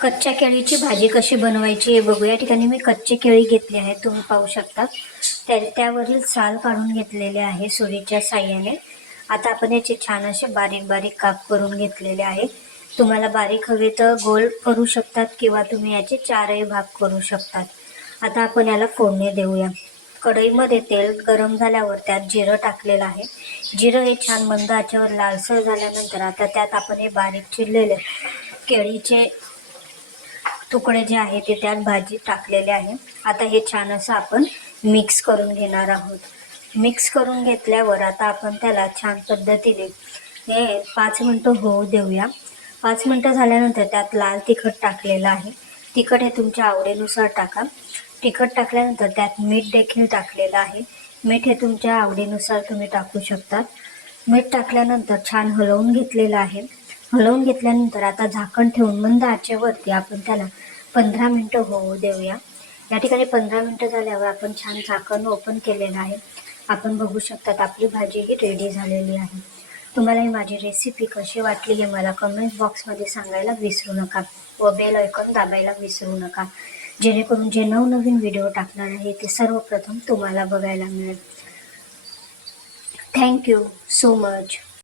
कच्च्या केळीची भाजी कशी बनवायची हे बघू. या ठिकाणी मी कच्चे केळी घेतले आहे, तुम्ही पाहू शकता. त्यावरील साल काढून घेतलेले आहे सुरीच्या साह्याने. आता आपण याचे छान असे बारीक बारीक काप करून घेतलेले आहे. तुम्हाला बारीक हवे तर गोल करू शकतात किंवा तुम्ही याचे चारही भाग करू शकतात. आता आपण याला फोडणी देऊया. कढईमध्ये तेल गरम झाल्यावर त्यात जिरं टाकलेलं आहे. जिरं हे छान मंद आचेवर लालसर झाल्यानंतर आता त्यात आपण हे बारीक चिरलेले केळीचे तुकडे जे आहे ते त्यात भाजी टाकलेले आहे. आता हे छान असं आपण मिक्स करून घेणार आहोत. मिक्स करून घेतल्यावर आता आपण त्याला छान पद्धतीने हे 5 मिनटं होऊ देऊया. 5 मिनटं झाल्यानंतर त्यात लाल तिखट टाकलेलं आहे. तिखट हे तुमच्या आवडीनुसार टाका. तिखट टाकल्यानंतर त्यात मीठ देखील टाकलेलं आहे. मीठ हे तुमच्या आवडीनुसार तुम्ही टाकू शकता. मीठ टाकल्यानंतर छान हलवून घेतलेलं आहे. हलवून घेतल्यानंतर आता झाकण ठेवून मंद आचेवरती आपण त्याला 15 मिनटं होऊ देऊया. या ठिकाणी 15 मिनटं झाल्यावर आपण छान झाकण ओपन केलेलं आहे. आपण बघू शकतात आपली भाजी ही रेडी झालेली आहे. तुम्हाला ही माझी रेसिपी कशी वाटली हे मला कमेंट बॉक्समध्ये सांगायला विसरू नका व बेल आयकॉन दाबायला विसरू नका, जेणेकरून जे नवनवीन व्हिडिओ टाकणार आहे ते सर्वप्रथम तुम्हाला बघायला मिळेल. Thank you so much.